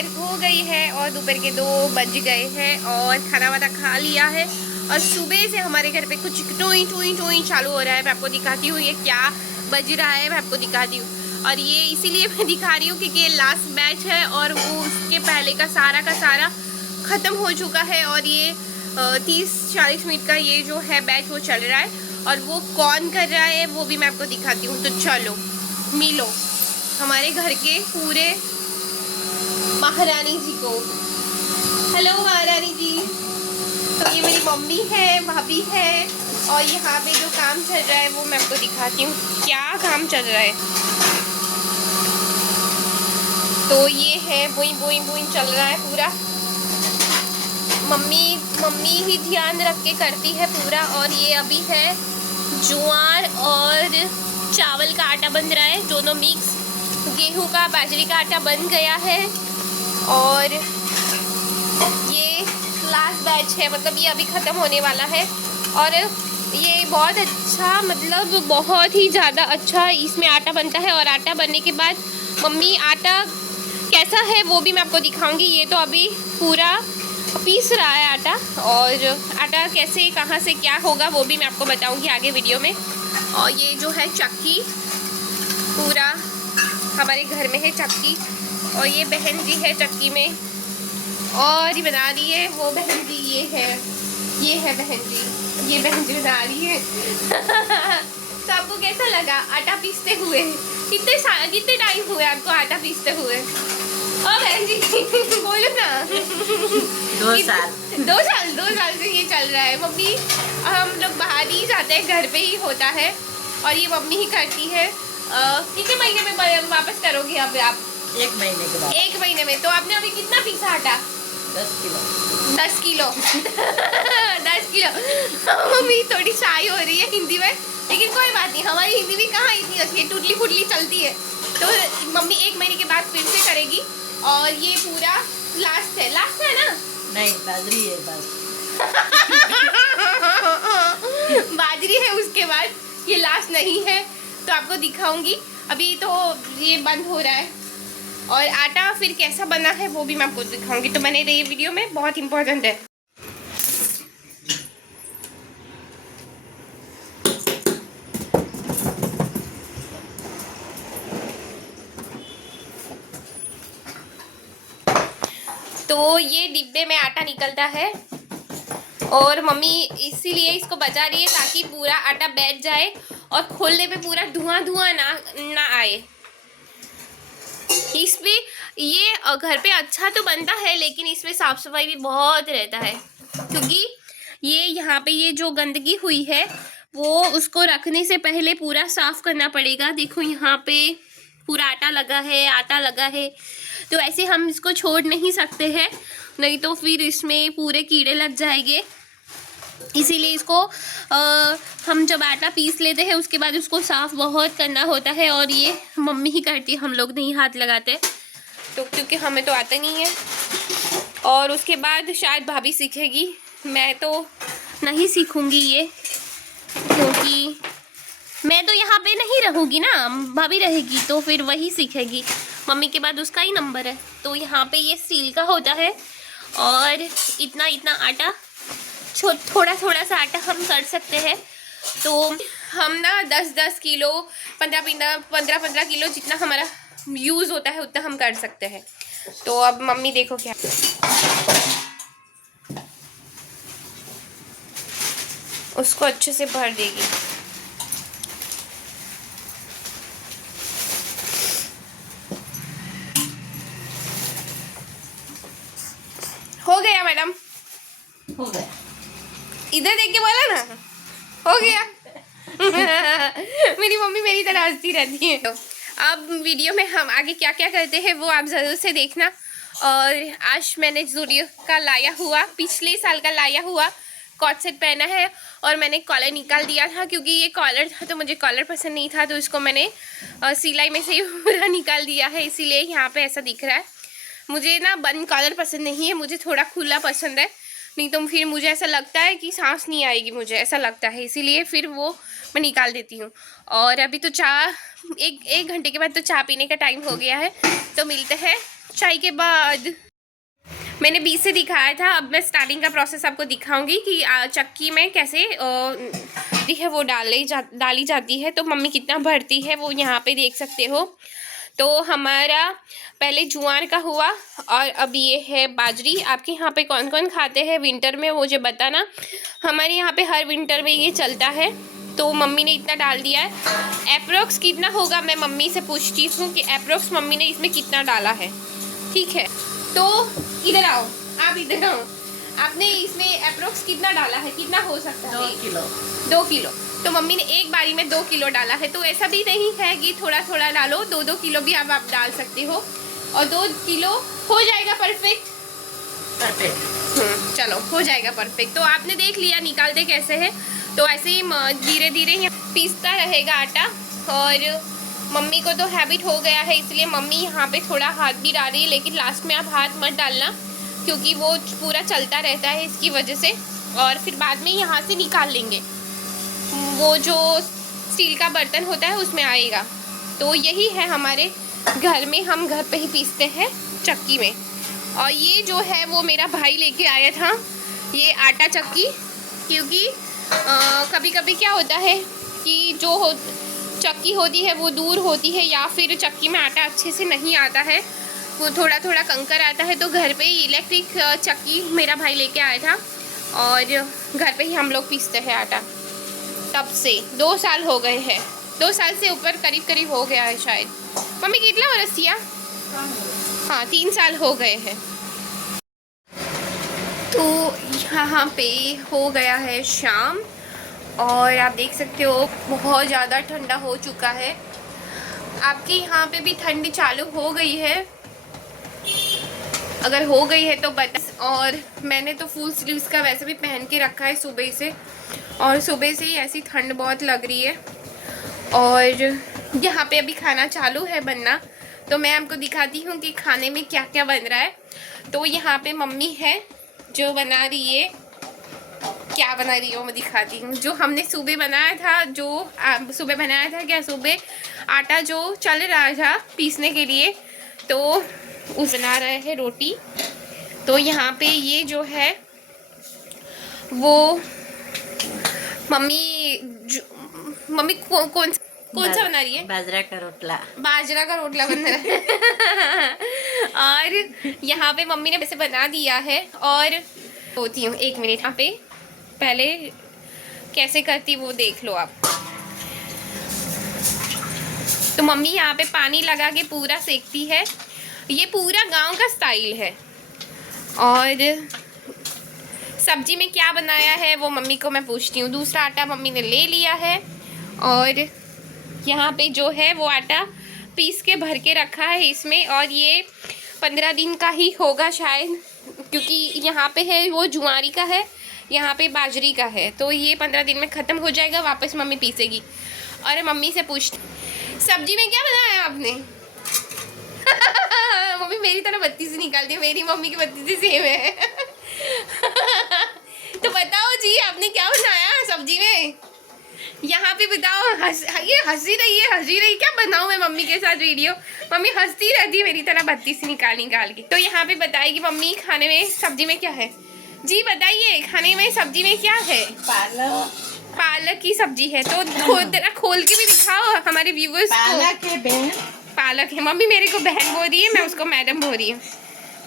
दोपहर हो गई है और दोपहर के 2 बज गए हैं और खाना वाना खा लिया है। और सुबह से हमारे घर पे कुछ टोई टोई टोई चालू हो रहा है। मैं आपको दिखाती हूँ ये क्या बज रहा है, मैं आपको दिखाती हूँ। और ये इसीलिए मैं दिखा रही हूँ क्योंकि ये लास्ट मैच है और वो उसके पहले का सारा ख़त्म हो चुका है। और ये 30-40 मिनट का ये जो है बैच वो चल रहा है और वो कौन कर रहा है वो भी मैं आपको दिखाती हूँ। तो चलो मिलो हमारे घर के पूरे महारानी जी को। हेलो महारानी जी। तो ये मेरी मम्मी है, भाभी है और यहाँ पे जो काम चल रहा है वो मैं आपको दिखाती हूँ क्या काम चल रहा है। तो ये है बुई बुई बुई चल रहा है पूरा। मम्मी ही ध्यान रख के करती है पूरा। और ये अभी है ज्वार और चावल का आटा बन रहा है, दोनों मिक्स। गेहूं का बाजरे का आटा बन गया है और ये लास्ट बैच है, मतलब ये अभी ख़त्म होने वाला है। और ये बहुत अच्छा, मतलब बहुत ही ज़्यादा अच्छा इसमें आटा बनता है। और आटा बनने के बाद मम्मी आटा कैसा है वो भी मैं आपको दिखाऊंगी। ये तो अभी पूरा पीस रहा है आटा और आटा कैसे कहाँ से क्या होगा वो भी मैं आपको बताऊंगी आगे वीडियो में। और ये जो है चक्की, पूरा हमारे घर में है चक्की। और ये बहन जी है चक्की में और ये बना रही है वो बहन जी। ये है बहन जी, ये बहन जी बना रही है। तो आपको कैसा लगा आटा पीसते हुए? कितने टाइम हुए आपको आटा पीसते हुए? और बहन जी बोलो ना। 2 साल। 2 साल से ये चल रहा है। मम्मी हम लोग बाहर ही जाते हैं, घर पे ही होता है और ये मम्मी ही करती है। कितने महीने में वापस करोगे अब आप? 1 महीने के बाद। 1 महीने में। तो आपने अभी कितना पीसा आटा? 10 किलो। 10 किलो। 10 किलो। मम्मी थोड़ी शाई हो रही है हिंदी में, लेकिन कोई बात नहीं, हमारी हिंदी भी कहाँ इतनी अच्छी है, टुटली फुटली चलती है। तो मम्मी 1 महीने के बाद फिर से करेगी। और ये पूरा लास्ट है ना? नहीं, बाजरी है बस। बाजरी है उसके बाद, ये लास्ट नहीं है। तो आपको दिखाऊंगी। अभी तो ये बंद हो रहा है और आटा फिर कैसा बना है वो भी मैं आपको दिखाऊंगी। तो बने रहिए वीडियो में, बहुत इंपॉर्टेंट है। तो ये डिब्बे में आटा निकलता है और मम्मी इसीलिए इसको बचा रही है ताकि पूरा आटा बैठ जाए और खोलने पे पूरा धुआं ना आए। इसमें ये घर पे अच्छा तो बनता है लेकिन इसमें साफ सफाई भी बहुत रहता है, क्योंकि ये यहाँ पे ये जो गंदगी हुई है वो उसको रखने से पहले पूरा साफ करना पड़ेगा। देखो यहाँ पे पूरा आटा लगा है। तो ऐसे हम इसको छोड़ नहीं सकते हैं, नहीं तो फिर इसमें पूरे कीड़े लग जाएंगे। इसीलिए इसको हम जब आटा पीस लेते हैं उसके बाद उसको साफ़ बहुत करना होता है और ये मम्मी ही करती है, हम लोग नहीं हाथ लगाते। तो क्योंकि हमें तो आता नहीं है। और उसके बाद शायद भाभी सीखेगी, मैं तो नहीं सीखूँगी ये, क्योंकि मैं तो यहाँ पे नहीं रहूँगी ना, भाभी रहेगी तो फिर वही सीखेगी। मम्मी के बाद उसका ही नंबर है। तो यहाँ पे ये स्टील का होता है और इतना आटा, थोड़ा सा आटा हम कर सकते हैं। तो हम ना 10 किलो 15 किलो जितना हमारा यूज़ होता है उतना हम कर सकते हैं। तो अब मम्मी देखो क्या, उसको अच्छे से भर देगी। हो गया मैडम? हो गया। इधर देख के बोला ना, हो गया। मेरी मम्मी मेरी तरह हंसती रहती है। तो अब वीडियो में हम आगे क्या क्या करते हैं वो आप ज़रूर से देखना। और आज मैंने ज़ूडियो का लाया हुआ, पिछले साल का लाया हुआ कॉट सेट पहना है और मैंने कॉलर निकाल दिया था, क्योंकि ये कॉलर था तो मुझे कॉलर पसंद नहीं था, तो इसको मैंने सिलाई में से ही पूरा निकाल दिया है। इसीलिए यहाँ पे ऐसा दिख रहा है। मुझे ना बंद कॉलर पसंद नहीं है, मुझे थोड़ा खुला पसंद है, नहीं तो फिर मुझे ऐसा लगता है कि सांस नहीं आएगी, मुझे ऐसा लगता है, इसीलिए फिर वो मैं निकाल देती हूँ। और अभी तो चाय एक घंटे के बाद तो चाय पीने का टाइम हो गया है। तो मिलते हैं चाय के बाद मैंने बीच से दिखाया था, अब मैं स्टार्टिंग का प्रोसेस आपको दिखाऊंगी कि चक्की में कैसे है वो डाली जाती है। तो मम्मी कितना भरती है वो यहाँ पे देख सकते हो। तो हमारा पहले ज्वार का हुआ और अब ये है बाजरी। आपके यहाँ पे कौन कौन खाते हैं विंटर में मुझे बताना। हमारे यहाँ पे हर विंटर में ये चलता है। तो मम्मी ने इतना डाल दिया है। एप्रोक्स कितना होगा मैं मम्मी से पूछती हूँ कि एप्रोक्स मम्मी ने इसमें कितना डाला है। ठीक है, तो इधर आओ, आप इधर आओ। आपने इसमें एप्रोक्स कितना डाला है, कितना हो सकता है? 2 किलो। 2 किलो। तो मम्मी ने एक बारी में 2 किलो डाला है। तो ऐसा भी नहीं है कि थोड़ा थोड़ा डालो, 2-2 किलो भी आप डाल सकते हो और 2 किलो हो जाएगा परफेक्ट। चलो हो जाएगा परफेक्ट। तो आपने देख लिया निकालते कैसे है। तो ऐसे ही धीरे धीरे पीसता रहेगा आटा। और मम्मी को तो हैबिट हो गया है, इसलिए मम्मी यहाँ पे थोड़ा हाथ भी डाल रही है, लेकिन लास्ट में आप हाथ मत डालना क्योंकि वो पूरा चलता रहता है इसकी वजह से। और फिर बाद में यहाँ से निकाल लेंगे, वो जो स्टील का बर्तन होता है उसमें आएगा। तो यही है हमारे घर में, हम घर पे ही पीसते हैं चक्की में। और ये जो है वो मेरा भाई लेके आया था ये आटा चक्की, क्योंकि कभी कभी क्या होता है कि जो चक्की होती है वो दूर होती है या फिर चक्की में आटा अच्छे से नहीं आता है, वो थोड़ा थोड़ा कंकर आता है। तो घर पे ही इलेक्ट्रिक चक्की मेरा भाई लेके आया था और घर पे ही हम लोग पीसते हैं आटा। तब से 2 साल हो गए हैं, 2 साल से ऊपर करीब करीब हो गया है शायद। मम्मी कितना वर्ष किया? हाँ 3 साल हो गए हैं। तो यहाँ पे हो गया है शाम और आप देख सकते हो बहुत ज़्यादा ठंडा हो चुका है। आपके यहाँ पे भी ठंडी चालू हो गई है? अगर हो गई है तो बता। और मैंने तो फुल स्लीव्स का वैसे भी पहन के रखा है सुबह से, और सुबह से ही ऐसी ठंड बहुत लग रही है। और यहाँ पे अभी खाना चालू है बनना, तो मैं आपको दिखाती हूँ कि खाने में क्या क्या बन रहा है। तो यहाँ पे मम्मी है जो बना रही है, क्या बना रही हो मैं दिखाती हूँ। जो हमने सुबह बनाया था, जो सुबह बनाया था क्या, सुबह आटा जो चल रहा था पीसने के लिए, तो उस बना रहे हैं रोटी। तो यहाँ पे ये जो है वो मम्मी कौन सा बना रही है? बाजरा का रोटला। बाजरा का रोटला बन रहा है। और यहाँ पे मम्मी ने वैसे बना दिया है। और होती हूँ 1 मिनट यहाँ पे, पहले कैसे करती वो देख लो आप। तो मम्मी यहाँ पे पानी लगा के पूरा सेकती है। ये पूरा गांव का स्टाइल है। और सब्जी में क्या बनाया है वो मम्मी को मैं पूछती हूँ। दूसरा आटा मम्मी ने ले लिया है और यहाँ पे जो है वो आटा पीस के भर के रखा है इसमें। और ये 15 दिन का ही होगा शायद, क्योंकि यहाँ पे है वो जुआरी का है, यहाँ पे बाजरी का है। तो ये 15 दिन में ख़त्म हो जाएगा, वापस मम्मी पीसेगी। और मम्मी से पूछती सब्जी में क्या बनाया आपने? मम्मी मेरी तरह बत्ती से निकालती है, मेरी मम्मी की बत्ती से सेम है। तो बताओ जी आपने क्या बनाया सब्जी में, यहाँ पे बताओ। ये हंसी रही क्या बनाऊँ मैं मम्मी के साथ वीडियो। मम्मी हंसती रहती है मेरी तरह बत्ती से निकाल के। तो यहाँ पे बताएगी मम्मी खाने में सब्जी में क्या है। जी बताइए खाने में सब्जी में क्या है? पालक की सब्जी है। तो खोल के भी दिखाओ हमारे व्यूवर्स को। पालक है। मम्मी मेरे को बहन बोल रही है, मैं उसको मैडम बोल रही हूँ।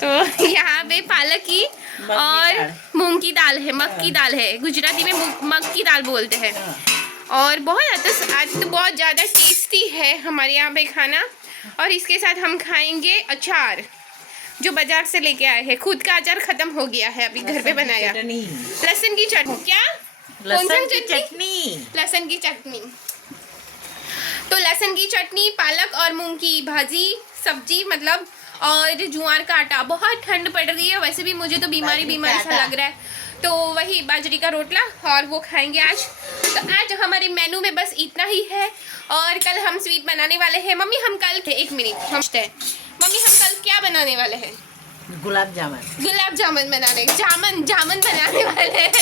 तो यहाँ पे पालक की और मूंग की दाल है, मग की दाल है, गुजराती में मग की दाल बोलते हैं। और बहुत आज तो बहुत ज़्यादा टेस्टी है हमारे यहाँ पे खाना। और इसके साथ हम खाएंगे अचार जो बाजार से लेके आए हैं। खुद का अचार खत्म हो गया है, अभी घर पे बनाया। लहसुन की चटनी। क्या? लहसुन की चटनी। तो लहसुन की चटनी, पालक और मूंग की भाजी, सब्जी मतलब, और ज्वार का आटा। बहुत ठंड पड़ रही है, वैसे भी मुझे तो बीमारी सा लग रहा है, तो वही बाजरी का रोटला और वो खाएंगे आज। तो आज हमारे मेनू में बस इतना ही है। और कल हम स्वीट बनाने वाले हैं। मम्मी हम कल 1 मिनट मम्मी हम कल क्या बनाने वाले हैं? गुलाब जामुन बनाने वाले हैं।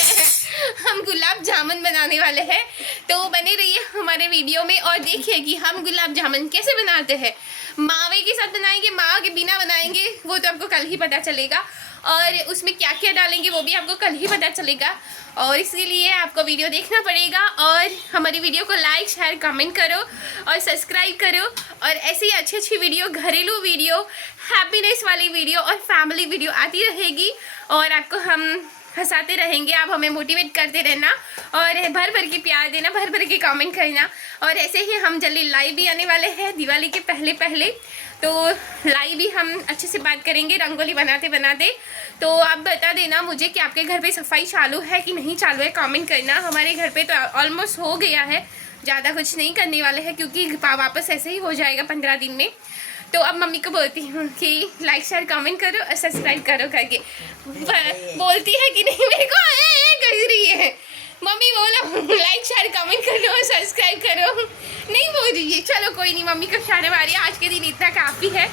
हम गुलाब जामुन बनाने वाले हैं। तो बने रहिए हमारे वीडियो में और देखिए कि हम गुलाब जामुन कैसे बनाते हैं। मावे के साथ बनाएंगे, मावा के बिना बनाएंगे, वो तो आपको कल ही पता चलेगा। और उसमें क्या क्या डालेंगे वो भी आपको कल ही पता चलेगा। और इसके लिए आपको वीडियो देखना पड़ेगा और हमारी वीडियो को लाइक शेयर कमेंट करो और सब्सक्राइब करो। और ऐसी ही अच्छी अच्छी वीडियो, घरेलू वीडियो, हैप्पीनेस वाली वीडियो और फैमिली वीडियो आती रहेगी और आपको हम हंसाते रहेंगे। आप हमें मोटिवेट करते रहना और भर भर के प्यार देना, भर भर के कमेंट करना। और ऐसे ही हम जल्दी लाइव भी आने वाले हैं दिवाली के पहले पहले, तो लाइव भी हम अच्छे से बात करेंगे रंगोली बनाते बनाते। तो आप बता देना मुझे कि आपके घर पे सफाई चालू है कि नहीं चालू है, कमेंट करना। हमारे घर पे तो ऑलमोस्ट हो गया है, ज़्यादा कुछ नहीं करने वाले हैं क्योंकि वापस ऐसे ही हो जाएगा 15 दिन में। तो अब मम्मी को बोलती हूँ कि लाइक शेयर कमेंट करो और सब्सक्राइब करो करके। बोलती है कि नहीं मेरे को कर रही है मम्मी, बोलो लाइक शेयर कमेंट करो और सब्सक्राइब करो। नहीं बोल रही है, चलो कोई नहीं, मम्मी को शर्म आ रही है। आज के दिन इतना काफ़ी है।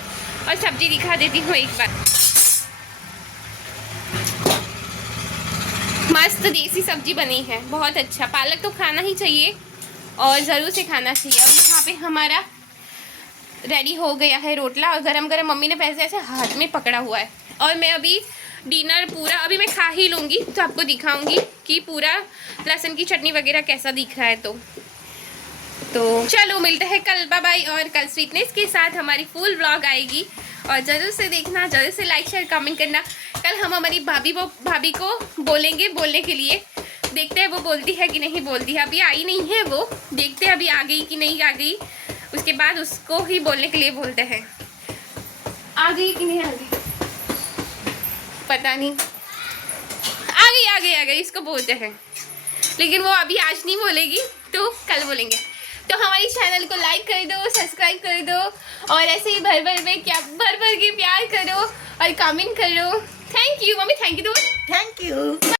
और सब्जी दिखा देती हूँ एक बार। मस्त देसी सब्जी बनी है, बहुत अच्छा। पालक तो खाना ही चाहिए और ज़रूर से खाना चाहिए। और यहाँ पे हमारा रेडी हो गया है रोटला और गरम गरम मम्मी ने पैसे ऐसे हाथ में पकड़ा हुआ है। और मैं अभी डिनर पूरा अभी मैं खा ही लूँगी तो आपको दिखाऊंगी कि पूरा लहसुन की चटनी वगैरह कैसा दिख रहा है। तो चलो मिलते हैं कल, बाय बाय। और कल स्वीटनेस के साथ हमारी फुल व्लॉग आएगी और ज़रूर से देखना, ज़रूर से लाइक शेयर कमेंट करना। कल हम हमारी भाभी को बोलेंगे बोलने के लिए, देखते हैं वो बोलती है कि नहीं बोलती है। अभी आई नहीं है वो, देखते हैं अभी आ गई कि नहीं आ गई, उसके बाद उसको ही बोलने के लिए बोलते हैं। आ गई कि नहीं आ गई पता नहीं, आ गई इसको बोलते हैं। लेकिन वो अभी आज नहीं बोलेगी तो कल बोलेंगे। तो हमारी चैनल को लाइक कर दो, सब्सक्राइब कर दो और ऐसे ही भर भर के प्यार करो और कमेंट करो। Thank you mummy, thank you.